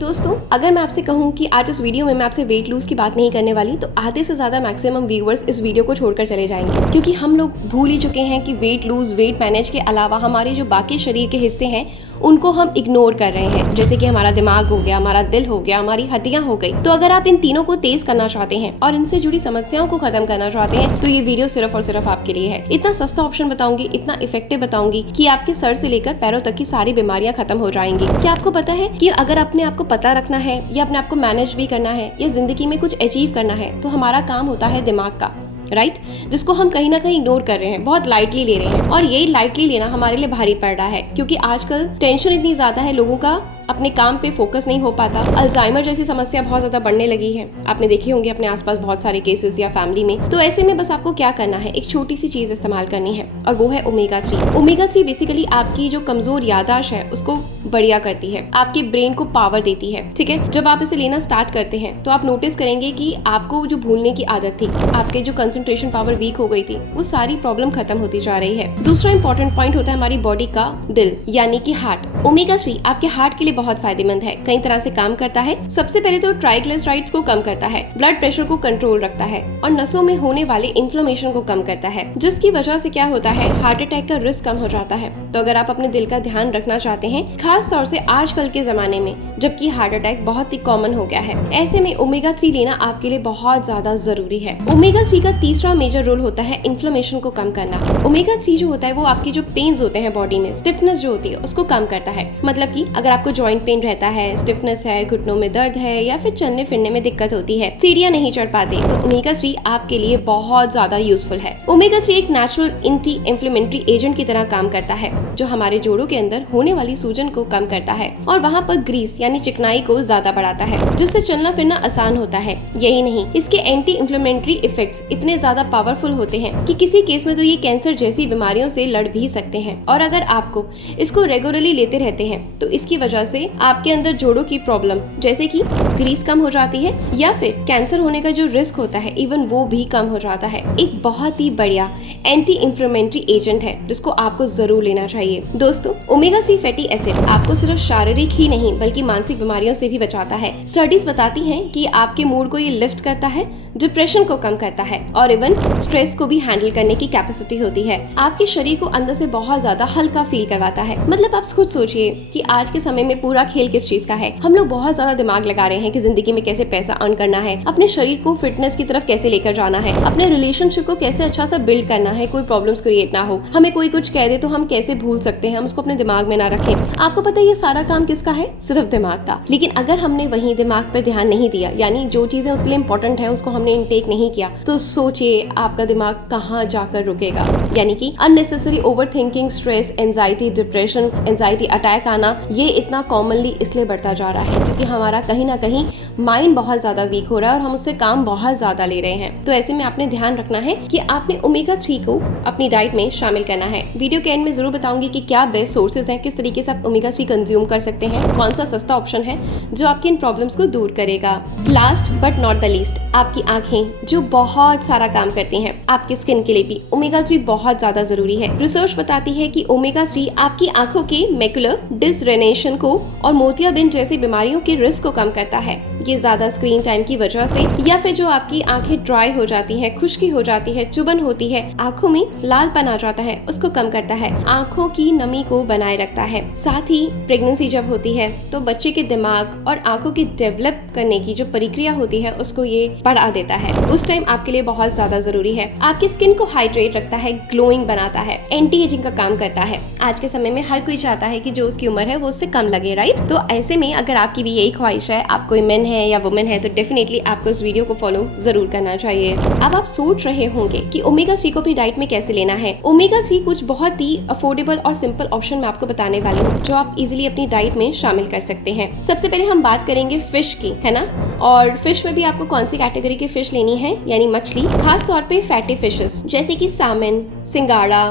दोस्तों, अगर मैं आपसे कहूं कि आज इस वीडियो में मैं आपसे वेट लूज की बात नहीं करने वाली तो आधे से ज़्यादा मैक्सिमम व्यूअर्स इस वीडियो को छोड़कर चले जाएंगे, क्योंकि हम लोग भूल ही चुके हैं कि वेट लूज, वेट मैनेज के अलावा हमारे जो बाकी शरीर के हिस्से हैं उनको हम इग्नोर कर रहे हैं, जैसे कि हमारा दिमाग हो गया, हमारा दिल हो गया, हमारी हड्डियां हो गई। तो अगर आप इन तीनों को तेज करना चाहते हैं और इनसे जुड़ी समस्याओं को खत्म करना चाहते हैं तो ये वीडियो सिर्फ और सिर्फ आपके लिए है। इतना सस्ता ऑप्शन बताऊंगी, इतना इफेक्टिव बताऊंगी कि आपके सर से लेकर पैरों तक की सारी बीमारियां खत्म हो जाएंगी। क्या आपको पता है कि अगर अपने आप को पता रखना है या अपने आप को मैनेज भी करना है या जिंदगी में कुछ अचीव करना है तो हमारा काम होता है दिमाग का, राइट? जिसको हम कहीं ना कहीं इग्नोर कर रहे हैं, बहुत लाइटली ले रहे हैं। और ये लाइटली लेना हमारे लिए भारी पड़ रहा है, क्योंकि आजकल टेंशन इतनी ज्यादा है, लोगों का अपने काम पे फोकस नहीं हो पाता। अल्जाइमर जैसी समस्या बहुत ज्यादा बढ़ने लगी है, आपने देखे होंगे अपने आसपास बहुत सारे केसेस या फैमिली में। तो ऐसे में बस आपको क्या करना है, एक छोटी सी चीज इस्तेमाल करनी है और वो है ओमेगा 3। ओमेगा 3 बेसिकली आपकी जो कमजोर याददाश्त है उसको बढ़िया करती है, आपके ब्रेन को पावर देती है, ठीक है? जब आप इसे लेना स्टार्ट करते हैं तो आप नोटिस करेंगे कि आपको जो भूलने की आदत थी, आपके जो कंसंट्रेशन पावर वीक हो गई थी, वो सारी प्रॉब्लम खत्म होती जा रही है। दूसरा इंपॉर्टेंट पॉइंट होता है हमारी बॉडी का दिल, यानी कि हार्ट। ओमेगा 3 आपके हार्ट के लिए बहुत फायदेमंद है, कई तरह से काम करता है। सबसे पहले तो ट्राइग्लिसराइड्स को कम करता है, ब्लड प्रेशर को कंट्रोल रखता है और नसों में होने वाले इन्फ्लेमेशन को कम करता है, जिसकी वजह से क्या होता है, हार्ट अटैक का रिस्क कम हो जाता है। तो अगर आप अपने दिल का ध्यान रखना चाहते हैं, खास तौर से आजकल के जमाने में जबकि हार्ट अटैक बहुत ही कॉमन हो गया है, ऐसे में ओमेगा 3 लेना आपके लिए बहुत ज्यादा जरूरी है। ओमेगा 3 का तीसरा मेजर रोल होता है इन्फ्लेमेशन को कम करना। ओमेगा 3 जो होता है वो आपकी जो पेन्स होते हैं बॉडी में, स्टिफनेस जो होती है उसको कम करता है। मतलब कि अगर आपको जॉइंट पेन रहता है, स्टिफनेस है, घुटनों में दर्द है या फिर चलने फिरने में दिक्कत होती है, सीढ़ियां नहीं चढ़ पाते, तो ओमेगा 3 आपके लिए बहुत ज्यादा यूजफुल है। ओमेगा 3 एक नेचुरल एंटी इंफ्लेमेटरी एजेंट की तरह काम करता है, जो हमारे जोड़ों के अंदर होने वाली सूजन को कम करता है और वहाँ पर ग्रीस यानी चिकनाई को ज्यादा बढ़ाता है, जिससे चलना फिरना आसान होता है। यही नहीं, इसके एंटी इंफ्लेमेटरी इफेक्ट्स इतने ज्यादा पावरफुल होते हैं कि किसी केस में तो ये कैंसर जैसी बीमारियों से लड़ भी सकते हैं। और अगर आपको इसको रेगुलरली लेते रहते हैं तो इसकी वजह से आपके अंदर जोड़ों की प्रॉब्लम जैसे कि ग्रीस कम हो जाती है या फिर कैंसर होने का जो रिस्क होता है इवन वो भी कम हो जाता है। एक बहुत ही बढ़िया एंटी इंफ्लेमेटरी एजेंट है जिसको आपको जरूर लेना चाहिए। दोस्तों, ओमेगा 3 फैटी एसिड आपको सिर्फ शारीरिक ही नहीं बल्कि मानसिक बीमारियों से भी बचाता है। स्टडीज बताती हैं कि आपके मूड को ये लिफ्ट करता है, डिप्रेशन को कम करता है और इवन स्ट्रेस को भी हैंडल करने की कैपेसिटी होती है। आपके शरीर को अंदर से बहुत ज्यादा हल्का फील करवाता है। मतलब आप खुद सोचिए कि आज के समय में पूरा खेल किस चीज का है। हम लोग बहुत ज्यादा दिमाग लगा रहे हैं कि जिंदगी में कैसे पैसा अर्न करना है, अपने शरीर को फिटनेस की तरफ कैसे लेकर जाना है, अपने रिलेशनशिप को कैसे अच्छा सा बिल्ड करना है, कोई प्रॉब्लम्स क्रिएट ना हो, हमें कोई कुछ कह दे तो हम कैसे भूल सकते हैं, हम उसको अपने दिमाग में ना रखें। आपको पता है ये सारा काम किसका है? सिर्फ दिमाग का। लेकिन अगर हमने वही दिमाग पर ध्यान नहीं दिया, यानी जो चीजें उसके लिए इंपॉर्टेंट है उसको हमने इनटेक नहीं किया, तो सोचिए आपका दिमाग कहाँ जाकर रुकेगा। यानी कि unnecessary overthinking, stress, anxiety, depression, anxiety attack आना, ये इतना कॉमनली इसलिए बढ़ता जा रहा है क्योंकि हमारा कहीं ना कहीं माइंड बहुत ज्यादा वीक हो रहा है और हम उससे काम बहुत ज्यादा ले रहे हैं। तो ऐसे में आपने ध्यान रखना है कि आपने ओमेगा 3 को अपनी डाइट में शामिल करना है। वीडियो के एंड में जरूर बताऊंगी कि क्या बेस्ट सोर्सेज हैं, किस तरीके से आप ओमेगा 3 कंज्यूम कर सकते हैं, कौन सा सस्ता ऑप्शन है जो आपकी इन प्रॉब्लम्स को दूर करेगा। Last but not the least, आपकी आंखें जो बहुत सारा काम करती हैं, आपकी स्किन के लिए भी ओमेगा 3 बहुत ज्यादा जरूरी है। रिसर्च बताती है कि ओमेगा 3 आपकी आंखों के मैकुलर डिसरेनेशन को और मोतियाबिंद जैसी बीमारियों के रिस्क को कम करता है। ये ज्यादा स्क्रीन टाइम की वजह से या फिर जो आपकी आंखें ड्राई हो जाती हैं, खुश्की हो जाती है, चुभन होती है, आंखों में लालपन आ जाता है, उसको कम करता है, आंखों की नमी को बनाए रखता है। साथ ही प्रेगनेंसी जब होती है तो बच्चे के दिमाग और आंखों की डेवलप करने की जो प्रक्रिया होती है उसको ये बढ़ा देता है। उस टाइम आपके लिए बहुत ज्यादा जरूरी है। आपकी स्किन को हाइड्रेट रखता है, ग्लोइंग बनाता है, एंटी एजिंग का काम करता है। आज के समय में हर कोई चाहता है कि जो उसकी उम्र है वो उससे कम लगे, राइट? तो ऐसे में अगर आपकी भी यही ख्वाहिश है, आप कोई मेन है या वुमेन है, तो डेफिनेटली आपको इस वीडियो को फॉलो जरूर करना चाहिए। अब आप सोच रहे होंगे कि ओमेगा 3 को अपनी डाइट में कैसे लेना है। ओमेगा 3 कुछ बहुत ही अफोर्डेबल और सिंपल ऑप्शन मैं आपको बताने वाली हूँ जो आप इजीली अपनी डाइट में शामिल कर सकते हैं। सबसे पहले हम बात करेंगे फिश की, है ना? और फिश में भी आपको कौन सी कैटेगरी की फिश लेनी है, यानी मछली, खास तौर पे फैटी फिशेस जैसे कि सामन, सिंगाड़ा,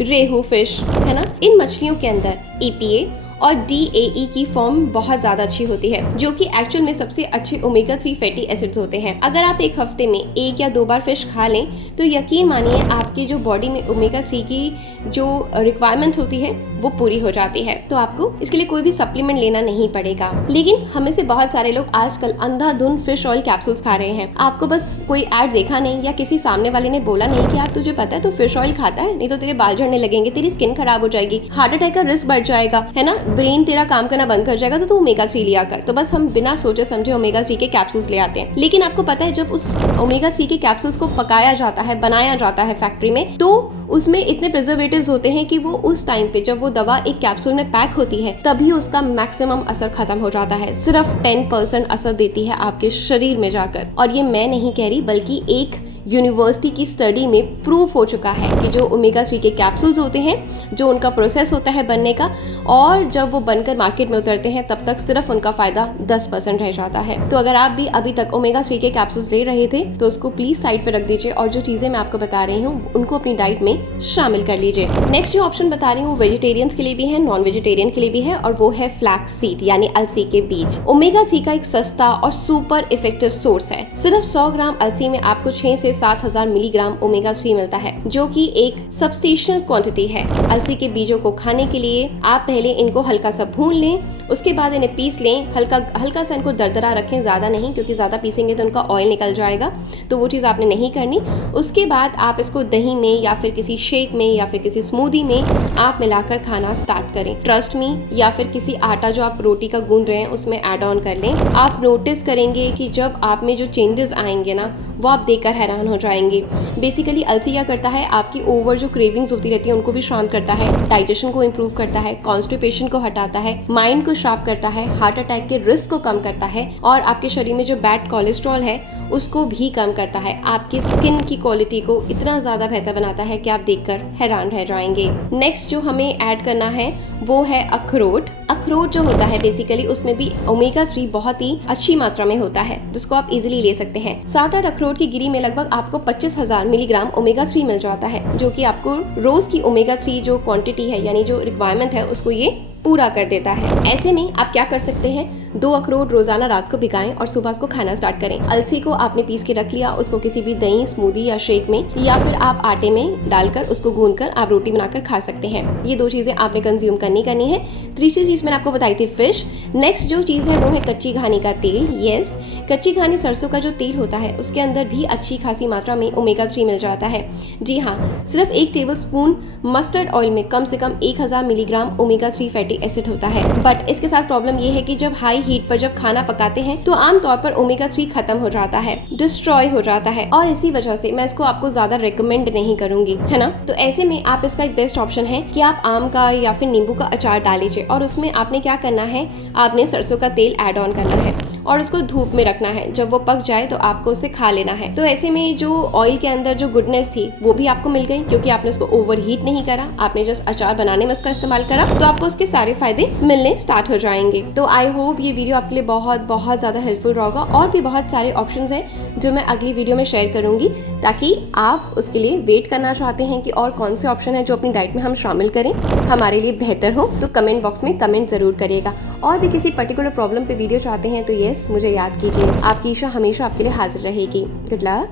रेहू फिश, है ना? इन मछलियों के अंदर EPA और DAE की फॉर्म बहुत ज्यादा अच्छी होती है, जो कि एक्चुअल में सबसे अच्छे ओमेगा 3 फैटी एसिड्स होते हैं। अगर आप एक हफ्ते में 1 या 2 बार फिश खा लें तो यकीन मानिए आपकी जो बॉडी में ओमेगा 3 की जो रिक्वायरमेंट होती है वो पूरी हो जाती है। तो आपको इसके लिए कोई भी सप्लीमेंट लेना नहीं पड़ेगा। लेकिन हमें से बहुत सारे लोग आजकल अंधाधुंध फिश ऑयल कैप्सूल्स खा रहे हैं। आपको बस कोई ऐड देखा नहीं या किसी सामने वाले ने बोला नहीं कि यार तुझे पता है तू फिश ऑयल खाता है, नहीं तो तेरे बाल झड़ने लगेंगे, तेरी स्किन खराब हो जाएगी, हार्ट अटैक का रिस्क बढ़ जाएगा, है ना, ब्रेन तेरा काम करना बंद कर जाएगा, तो तू ओमेगा 3 लिया कर। तो बस हम बिना सोचे समझे ओमेगा 3 के कैप्सूल्स ले आते हैं। लेकिन आपको पता है जब उस ओमेगा 3 के कैप्सूल्स को पकाया जाता है, बनाया जाता है फैक्ट्री में, तो उसमें इतने प्रिजर्वेटिव्स होते हैं कि वो उस टाइम पे जब वो दवा एक कैप्सूल में पैक होती है तभी उसका मैक्सिमम असर खत्म हो जाता है। सिर्फ 10% असर देती है आपके शरीर में जाकर। और ये मैं नहीं कह रही, बल्कि एक यूनिवर्सिटी की स्टडी में प्रूफ हो चुका है कि जो ओमेगा 3 के कैप्सूल्स होते हैं, जो उनका प्रोसेस होता है बनने का, और जब वो बनकर मार्केट में उतरते हैं तब तक सिर्फ उनका फायदा 10% रह जाता है। तो अगर आप भी अभी तक ओमेगा 3 के कैप्सूल्स ले रहे थे तो उसको प्लीज साइड पे रख दीजिए और जो चीजें मैं आपको बता रही हूँ उनको अपनी डाइट में शामिल कर लीजिए। नेक्स्ट जो ऑप्शन बता रही हूँ वेजिटेरियंस के लिए भी है, नॉन वेजिटेरियन के लिए भी है, और वो है फ्लैक्स सीड यानी अलसी के बीज। ओमेगा 3 का एक सस्ता और सुपर इफेक्टिव सोर्स है। सिर्फ 100 ग्राम अलसी में आपको 6 से 7,000 मिलीग्राम ओमेगा 3 मिलता है, जो कि एक सब्सटेंशियल क्वांटिटी है। अलसी के बीजों को खाने के लिए आप पहले इनको हल्का सा भून लें, उसके बाद इन्हें पीस लें। हल्का सा इनको दरदरा रखें, ज़्यादा नहीं, क्योंकि ज़्यादा पीसेंगे तो उनका ऑयल निकल जाएगा, तो वो चीज़ आपने नहीं करनी। उसके बाद आप इसको दही में या फिर किसी शेक में या फिर किसी स्मूदी में आप मिलाकर खाना स्टार्ट करें। ट्रस्ट मी, या फिर किसी आटा जो आप रोटी का गूंद रहे हैं उसमें ऐड ऑन कर लें। आप नोटिस करेंगे कि जब आप में जो चेंजेस आएंगे ना, वो आप देखकर हैरान हो जाएंगे। बेसिकली अलसी क्या करता है, आपकी ओवर जो क्रेविंग्स होती रहती है उनको भी शांत करता है, डाइजेशन को इम्प्रूव करता है, कॉन्स्टिपेशन को हटाता है, माइंड को शार्प करता है, हार्ट अटैक के रिस्क को कम करता है, और आपके शरीर में जो बैड कोलेस्ट्रॉल है उसको भी कम करता है। आपकी स्किन की क्वालिटी को इतना ज़्यादा बेहतर बनाता है कि आप देखकर हैरान रह जाएंगे। नेक्स्ट जो हमें ऐड करना है वो है अखरोट। अखरोट जो होता है बेसिकली उसमें भी ओमेगा 3 बहुत ही अच्छी मात्रा में होता है, जिसको आप इजीली ले सकते हैं। 7-8 अखरोट की गिरी में लगभग आपको 25,000 मिलीग्राम ओमेगा 3 मिल जाता है, जो कि आपको रोज की ओमेगा 3 जो क्वांटिटी है यानी जो रिक्वायरमेंट है उसको ये पूरा कर देता है। ऐसे में आप क्या कर सकते हैं, 2 अखरोट रोजाना रात को भिगाएं और सुबह उसको खाना स्टार्ट करें। अलसी को आपने पीस के रख लिया, उसको किसी भी दही, स्मूदी या शेक में या फिर आप आटे में डालकर उसको गूंदकर आप रोटी बनाकर खा सकते हैं। ये 2 चीजें आपने कंज्यूम करनी है। तीसरी चीज मैंने आपको बताई थी फिश। नेक्स्ट जो चीज है वो है कच्ची घानी का तेल। यस, कच्ची घानी सरसों का जो तेल होता है उसके अंदर भी अच्छी खासी मात्रा में ओमेगा 3 मिल जाता है। जी हाँ, सिर्फ 1 टेबलस्पून मस्टर्ड ऑयल में कम से कम 1000 मिलीग्राम ओमेगा 3 फैटी एसिड होता है। बट इसके साथ प्रॉब्लम ये है कि जब हाई हीट पर जब खाना पकाते हैं तो आमतौर पर ओमेगा 3 खत्म हो जाता है, डिस्ट्रॉय हो जाता है, और इसी वजह से मैं इसको आपको ज्यादा रिकमेंड नहीं करूंगी, है ना। तो ऐसे में आप इसका एक बेस्ट ऑप्शन है कि आप आम का या फिर नींबू का अचार डाल लीजिए, और उसमें आपने क्या करना है, आपने सरसों का तेल ऐड ऑन करना है और उसको धूप में रखना है। जब वो पक जाए तो आपको उसे खा लेना है। तो ऐसे में जो ऑयल के अंदर जो गुडनेस थी वो भी आपको मिल गई, क्योंकि आपने उसको ओवर हीट नहीं करा, आपने जस्ट अचार बनाने में उसका इस्तेमाल करा, तो आपको उसके सारे फायदे मिलने स्टार्ट हो जाएंगे। तो आई होप ये वीडियो आपके लिए बहुत बहुत ज़्यादा हेल्पफुल रहेगा, और भी बहुत सारे ऑप्शंस हैं जो मैं अगली वीडियो में शेयर करूंगी, ताकि आप उसके लिए वेट करना चाहते हैं कि और कौन से ऑप्शन है जो अपनी डाइट में हम शामिल करें हमारे लिए बेहतर हो, तो कमेंट बॉक्स में कमेंट जरूर करिएगा। और भी किसी पर्टिकुलर प्रॉब्लम पे वीडियो चाहते हैं तो यस, मुझे याद कीजिए। आपकी ईशा हमेशा आपके लिए हाजिर रहेगी। Good luck.